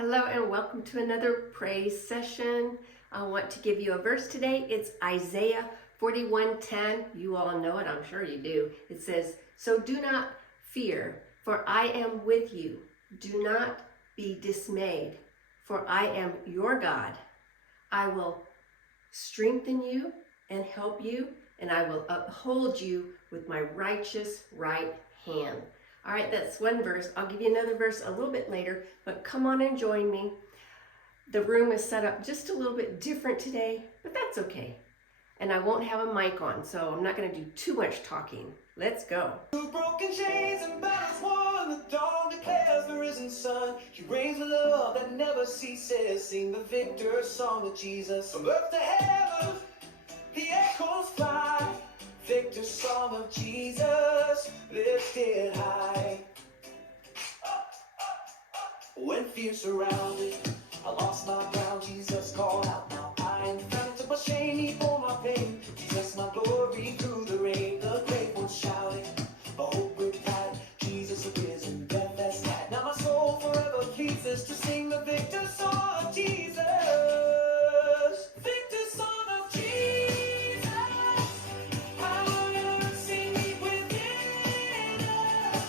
Hello and welcome to another praise session. I want to give you a verse today. It's Isaiah 41:10. You all know it, I'm sure you do. It says, "So do not fear, for I am with you. Do not be dismayed, for I am your God. I will strengthen you and help you, and I will uphold you with my righteous right hand." All right, that's one verse. I'll give you another verse a little bit later, but come on and join me. The room is set up just a little bit different today, but that's okay. And I won't have a mic on, so I'm not going to do too much talking. Let's go. Broken chains and battles won, the dawn declares the risen sun. He reigns with love that never ceases. Sing the victor song of Jesus. From earth to heaven, the echoes fly. Victor song of Jesus, lifted high. When fear surrounded, I lost my ground. Jesus called out, now I am found. Took my shame, he bore my pain. Jesus, my glory through the rain. The great one shouting, a hope replied. Jesus arisen, death has died. Now my soul forever pleases to sing the victor song of Jesus. Victor song of Jesus. Power and singing within us.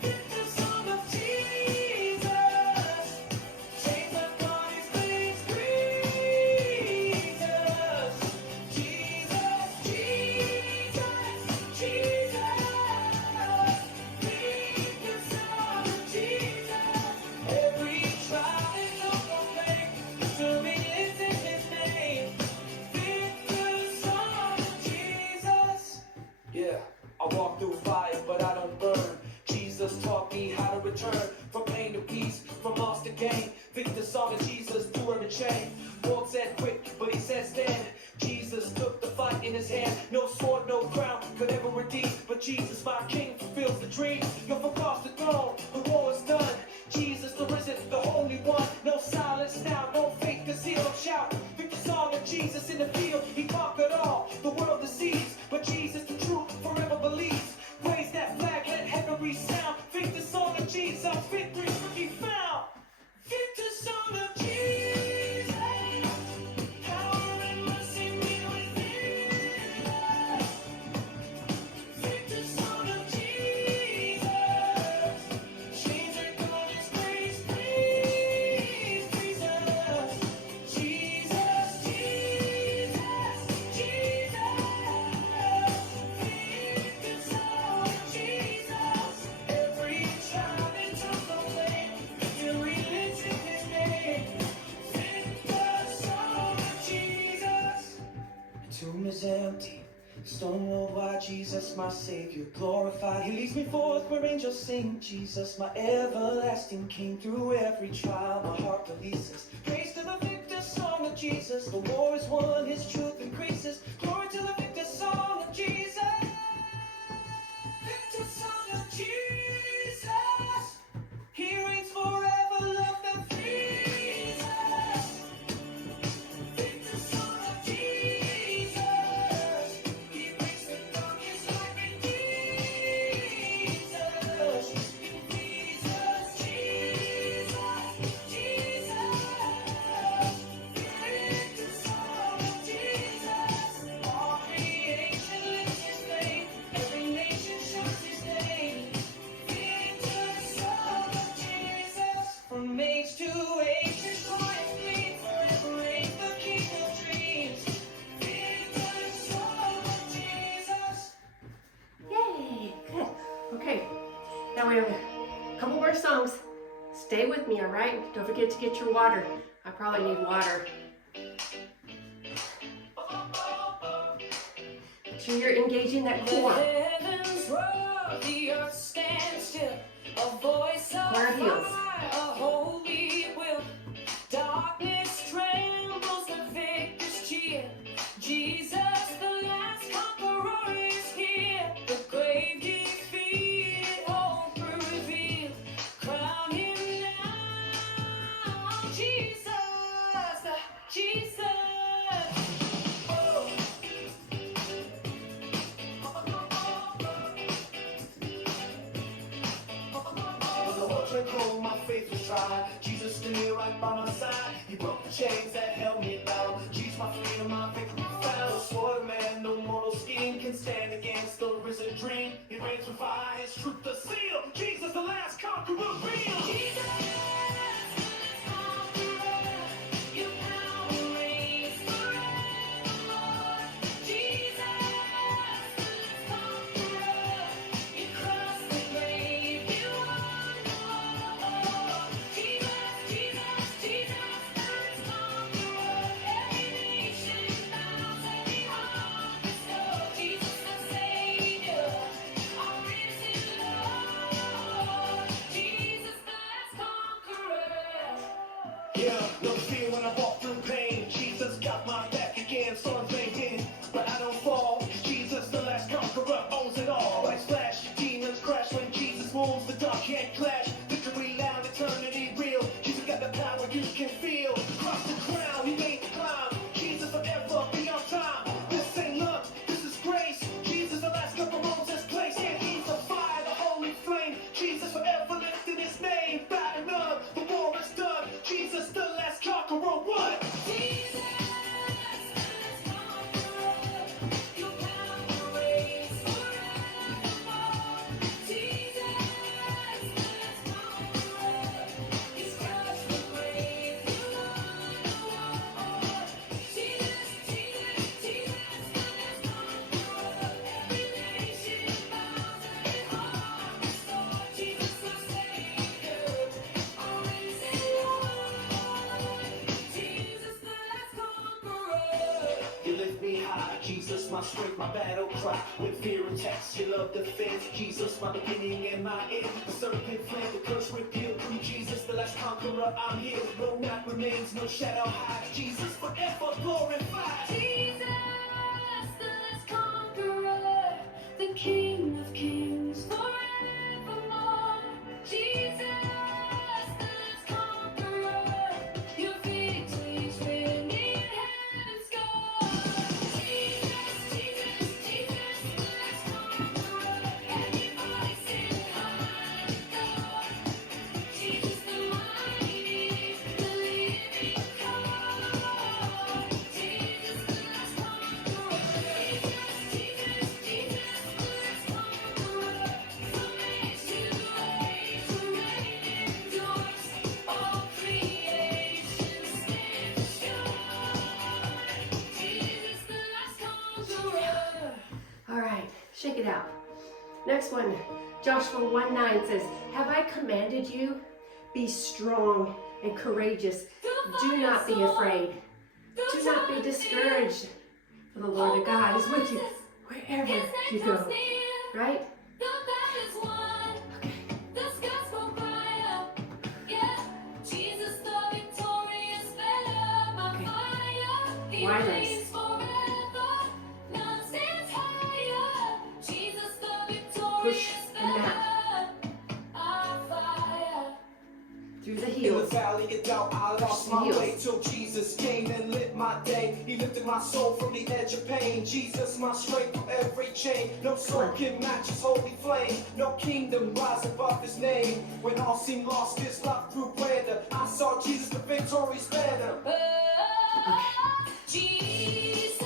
Victor song of Jesus. Chains of God is grace frees us. Jesus, Jesus, Jesus. Victor song of Jesus. Every trial is overcome. Victory is in His name. Victor song of Jesus. Yeah, I walk through fire, but I don't burn. Jesus taught me how to return from pain to peace, from loss to gain. Victor song of Jesus through every chain. Won't said quick, but he said stand. Jesus took the fight in his hand. No sword, no crown could ever redeem. But Jesus, my King, fulfills the dream. You're from across the throne, the war is done. Jesus, the risen, the Holy One. No silence now, no fake concealed. Shout, victor song of Jesus in the field. He conquered all, the world deceives. But Jesus, the truth, forever believes. Raise that flag, let heaven resound. Victor song of Jesus, victory will be found. Victor song of Jesus. Power and mercy be within us. Victor song of Jesus. Chains are gone, His grace frees us. Jesus, Jesus, Jesus. Victor song of Jesus. Every child and tongue proclaim. Victory lives in His name. Victor song of Jesus. The tomb is empty, the stone rolled wide. Jesus, my Savior, glorified. He leads me forth where angels sing. Jesus, my everlasting King. Through every trial, my heart releases. Praise to the victor song of Jesus. The war is won, His truth increases. Glory to the victor song of Jesus. Victor song of Jesus. He reigns forever, love that frees us. Victor song of Jesus. He breaks the darkest light and redeems us. Jesus, Jesus, Jesus. Victor song of Jesus. All creation lifts His name. Every nation shouts His name. Victor song of Jesus. From age to age, His quietly forever reigns the King of dreams. Victor song of Jesus. Yay, good. Okay, now we have a couple more songs. Stay with me, all right? Don't forget to get your water. I probably need water. Make sure you're engaging that core. Heavens roar, the earth stands still. A voice of Core heels. fire, a holy will. Darkness trembles, the victor's cheer. Jesus, the last conqueror, is here. The grave defeated, hope revealed. Crown Him now, Jesus, Jesus. Oh. The horse I call, my faith was tried. tried. Jesus stood right by my side. He broke the chains that held me down. Jesus, my freedom, my victory found. Swore the man, no mortal scheme can stand against the risen dream. He reigns with fire, his truth the seal. Jesus, the last conqueror, real. Jesus. Yeah, no fear when I walk through pain. Jesus got my back again, so I'm thinking, but I don't fall. Jesus, the last conqueror, owns it all. Lights flash, demons crash when Jesus moves. The dark can't clash. Victory loud, eternity real. Jesus got the power you can feel. Cross the crown, he made the climb. Jesus forever beyond time. This ain't luck, this is grace. Jesus, the last conqueror, owns this place. Yeah, he's the fire, the holy flame. Jesus forever lifting his name. Battle up, the war is done. Jesus, the last conqueror, what? Jesus, the last conqueror, your power reigns forevermore. Jesus, the last conqueror, he's crushed the grave, you won. Jesus, Jesus, Jesus, the last conqueror, every nation bows and heart restored. Jesus, the Savior, our risen Lord. Jesus, the last conqueror. You lift me high, Jesus, my strength, my battle cry. When fear attacks, your love defends. Jesus, my beginning and my end. The serpent fled, the curse repealed. Through Jesus, the last conqueror, I'm healed. No night remains, no shadow hides. Jesus, forever glorified. Jesus, the last conqueror, the King of kings, forevermore. Jesus, the last conqueror, your victory's winning heaven's score. Jesus, Jesus, Jesus, the last conqueror, everybody sing hallelujah. Jesus, the mighty, the living God. Jesus, the last conqueror. Jesus, Jesus, Jesus, the last conqueror. From age to age, the reign endures. All creation stands assured. Jesus, the last conqueror. All right, shake it out. Next one, Joshua 1:9 says, have I commanded you? Be strong and courageous. Do not be afraid. Do not be discouraged. For the Lord of God is with you wherever you go. Right? The battle is won. The skies will fire. Yeah, Jesus, the victorious banner, my fire. He Wireless. reigns forever. None stands higher. Jesus, the Push victorious and banner, back our fire. through the In the heels. valley of doubt, I lost my way till Jesus came and lit my day. He lifted my soul from the edge of pain. Jesus, my strength from every chain. No soul can match his holy flame. No kingdom rise above his name. When all seemed lost, his love grew grander. I saw Jesus, the victorious banner. Jesus,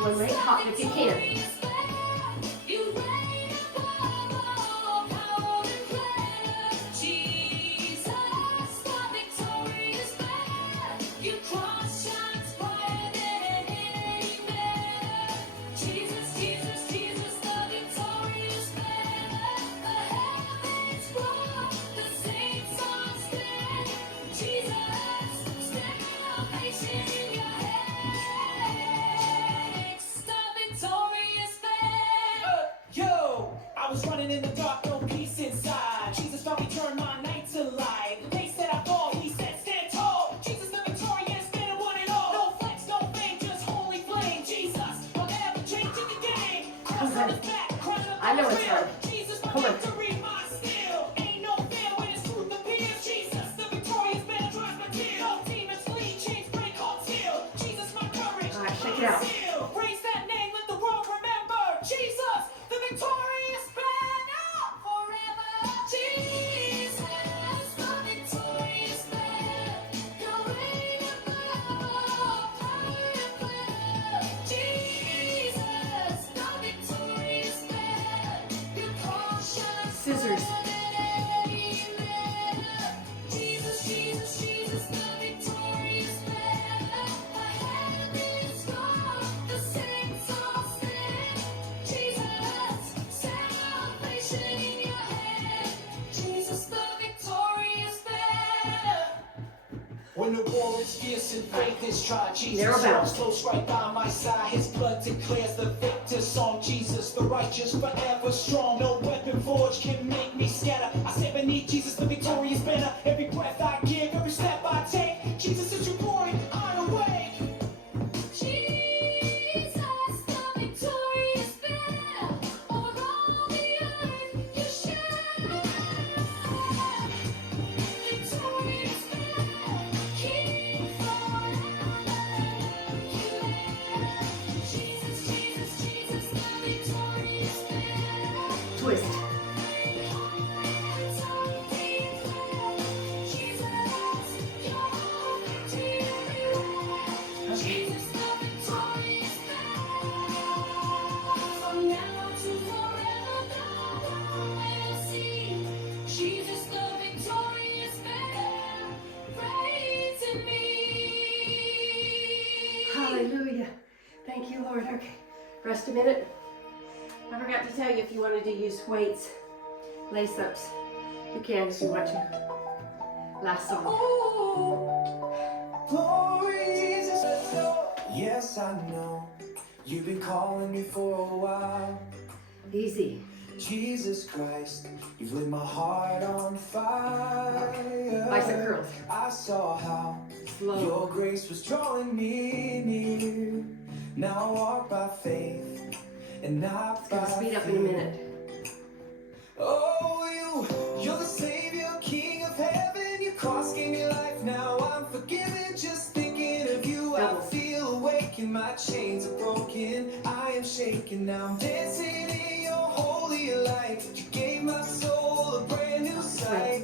One leg hop if you can. victorious banner, you reign above all power and prayer. Jesus, the victorious banner, your cross shines brighter than any banner. Jesus, Jesus, Jesus, the victorious banner, the heavens roar, the saints all stand. Jesus, salvation in your hands, the victorious banner. Yo, I was running in the dark, no peace inside. Jesus found me, turned my night to light. They said I fall, he said stand tall. Jesus the victorious banner, won it all. No flex, no fame, just holy flame. Jesus, forever changing the game. Cross on his back, crown of I know it's real. hard. Jesus, my Come on. victory, my skill. Ain't no fear when his truth appears. Jesus, the victorious banner, dries my tears. No demons flee, chains break, all still. Jesus, my courage, All right, shake it my out. seal. Praise that name, let the world remember. Jesus, the victorious banner, forever. Jesus, the victorious scissors. Jesus, Jesus, Jesus, the victorious banner. My heaven's gone, the saints all stand. Jesus, salvation in your hand. Jesus, the victorious banner. When the war is fierce and faith is tried, Jesus Narrow balance. walks close right by my side. His blood declares the victor's song. Jesus, the righteous, forever strong. No weapon forged can make me scatter. I stand beneath Jesus, the victorious banner. Every breath I give, every step I take, Jesus is your glory, I'm awake. Jesus, the victorious banner. Over all the earth you shine. Victorious banner, King forever. You reign. Jesus, Jesus, Jesus, the victorious banner. Twist. Jesus, the victorious banner. From now to forever, the world will see. Jesus, the victorious banner, praise in me. Hallelujah. Thank you, Lord. Okay, rest a minute. I forgot to tell you if you wanted to use weights, lace-ups, you can if you want to. Last song. Glory, Jesus. Yes, I know you've been calling me for a while. Easy. Jesus Christ, you've lit my heart on fire. Bicep curls. I saw how Slow. your grace was drawing me near. Now I walk by faith and not by Gonna speed up in a fear. minute. Oh, you're the Savior, King of heaven. Your cross gave me life. Now I'm forgiven. Just thinking of you, I Doubles. feel awake and my chains are broken. I am shaken. Now I'm dancing in your holy light. You gave my soul a brand new sight,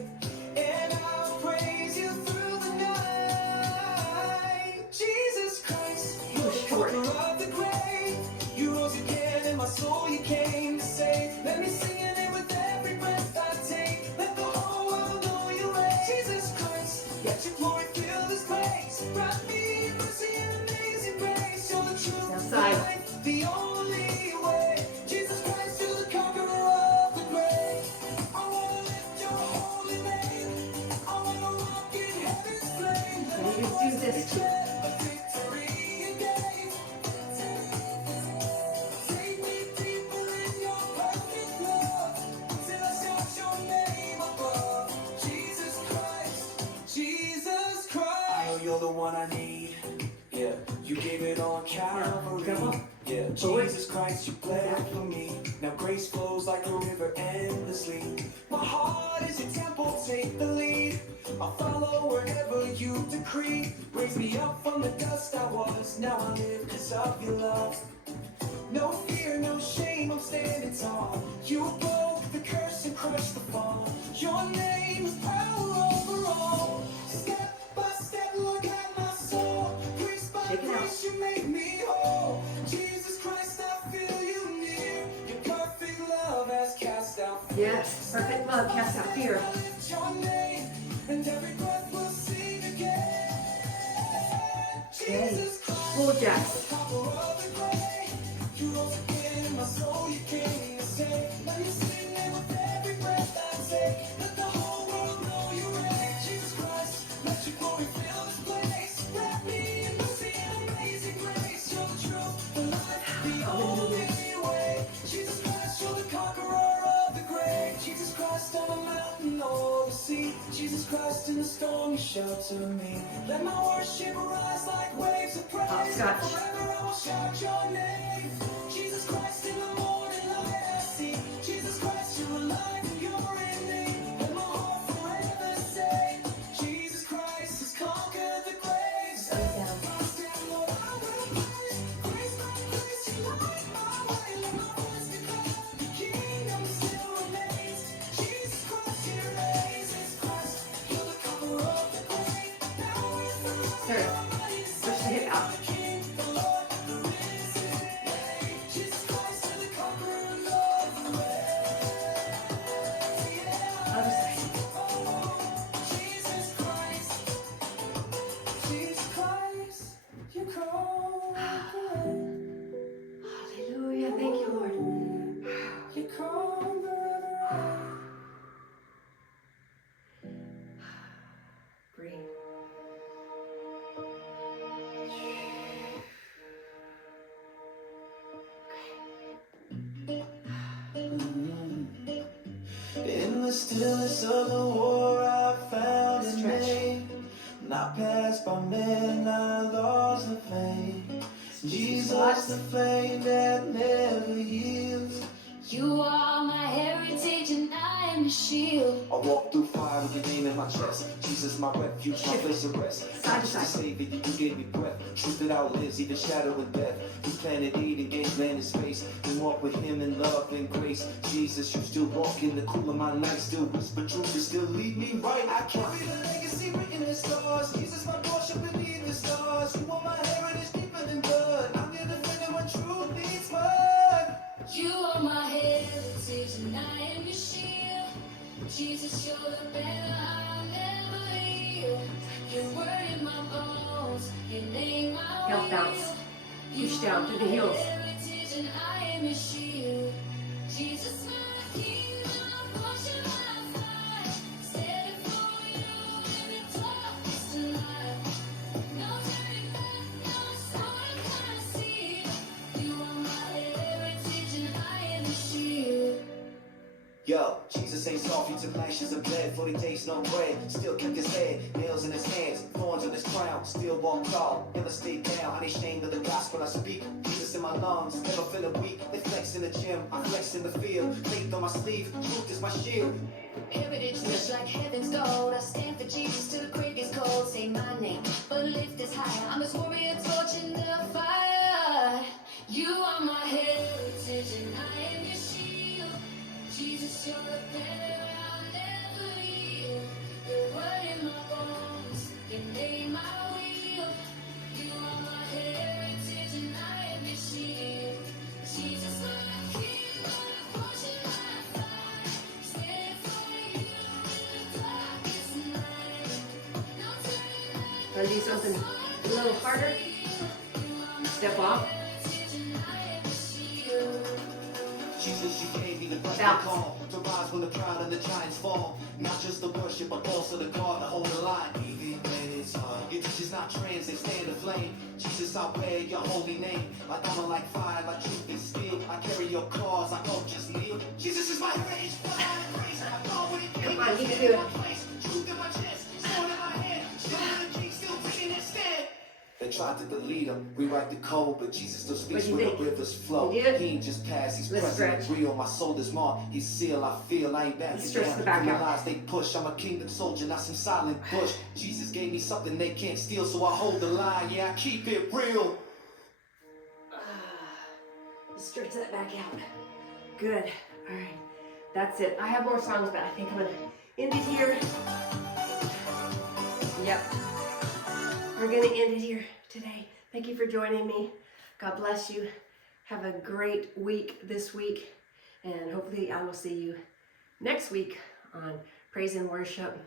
and I'll praise you through the night. Jesus Christ, It was short. author of the grave, you rose again in my soul. You came to save. Let me sing your name with every breath I take. Let the whole world know you reign. Jesus Christ, let your glory fill this place. Wrap me in mercy and amazing grace. You're the truth, the Outside. life, the only way. Jesus Christ, you're the conqueror of the grave. I wanna lift your holy name. I wanna walk in heaven's flame. Let Let me my just do voice this. declare the victory again. Take me deeper in your perfect love, till I shout your name above. Jesus Christ, Jesus Christ. I know you're the one I need. Yeah, you gave it on Calvary. Double. Yeah, Forward. Jesus Christ, you bled for me. Now grace flows like a river endlessly. My heart is your temple, take the lead. I'll follow wherever you decree. Raise me up from the dust I was. Now I live 'cause of your love. No fear, no shame, I'm standing tall. You broke the curse and crushed the fall. Your name is power over all. Step by step, Lord, guide my soul. Grace by Shake it out. grace, you make me whole. Jesus Christ, I feel you near. Your perfect love has cast out fear. Yes, perfect love casts out fear. Lift your name, and every breath will sing again. Jesus Christ. Full jacks. You rose again in my soul, you came to save. Let me sing it with every breath I take. Let the whole world know you reign. Jesus Christ, let your glory fill this place. Wrap me in mercy and amazing grace. You're the truth, the life, the only way. Jesus Christ, you're the conqueror of the grave. Jesus Christ on the mountain or the sea. Jesus Christ in the storm, you shelter me. Let my worship rise like waves of praise. Hopscotch. Forever I will shout your name. Jesus Christ in the morning light I see. Jesus Christ, you're alive and you're in me. Let my heart forever say, Jesus Christ has conquered the grave. Step by step, Lord, I will praise. Grace by grace, you light my way. Let my voice declare the kingdom still remains. Jesus Christ, you reigns. Jesus Christ, you're the conqueror of the grave. Now is the Sir, push the hip out. King, the Lord, the risen reign. Jesus Christ, passed by men, I lost the flame. Jesus, the flame that never yields. You are my heritage and I am your shield. I walk through fire with your name in my chest. Jesus, my refuge, my place of rest. Side to Just a side. savior, you gave me breath. Truth that outlives even shadow and death. You planted Eden, gave land and space. And walk with him in love and grace. Jesus, you still walk in the cool of my night. Still whisper truth and still lead me right. I carry the legacy written in stars. Jesus, my portion beneath the stars. You are my heritage deeper than blood. I'm your defender when truth meets mud. You are my heritage and I am your shield. Jesus, you're the banner I'll never yield. Your word in my bones, your name I Heel will. bounce. Push down through the heels. Heritage and I am your shield. Jesus, my king, my portion, my fight. Stand for you in the darkest night. No turning back, no storm can I see. You are my heritage and I am your shield. Yo, Jesus ain't soft, he took lashes and bled, 40 days, no bread. Still kept his head, nails in his hands, thorns on his crown. Still walk tall, never stay down. I ain't ashamed of the gospel I speak. Jesus in my lungs, never feeling weak. They flex in the gym, I flex in the field. Faith on my sleeve, truth is my shield. Heritage rich like heaven's gold. I stand for Jesus till the grave is cold. Say my name, but lift this higher. I'm his warrior torch in the fire. You are my heritage and I am your shield. Jesus, you're the banner I'll never yield. Your word in my bones, your name I will. You are my heritage and I am your shield. Jesus, my king, my portion, my fight. Stand for you in the darkest night. No turning back. Gonna do something a little harder. Step off. Jesus, you gave me the breath Bounce. to call, to rise when the proud and the giants fall. Not just the worship, but also the God to hold the line. Even when it's hard, your teach is not trans, they stand aflame. Jesus, I wear your holy name. Like armor, like fire, like truth and steel. I carry your cause, I don't just kneel. Jesus is my rage, fire and grace. I go when it Come on, you can do it. Truth in my chest, sword in my hand. Still in the king, still taking his stand. They tried to delete him, rewrite the code, but Jesus still speaks What do when you the think? rivers flow. You did? He ain't just past, he's Let's present, stretch. real. My soul is marked, he's sealed. I feel I ain't backing Let's stretch down. the back From the out. lies they push, I'm a kingdom soldier, not some silent bush. Jesus gave me something they can't steal, so I hold the line. Yeah, I keep it real. Stretch that back out. Good. All right. That's it. I have more songs, but I think I'm going to end it here. Yep. We're going to end it here today. Thank you for joining me. God bless you. Have a great week this week. And hopefully I will see you next week on Praise and Worship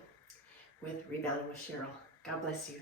with Rebounding with Cheryl. God bless you.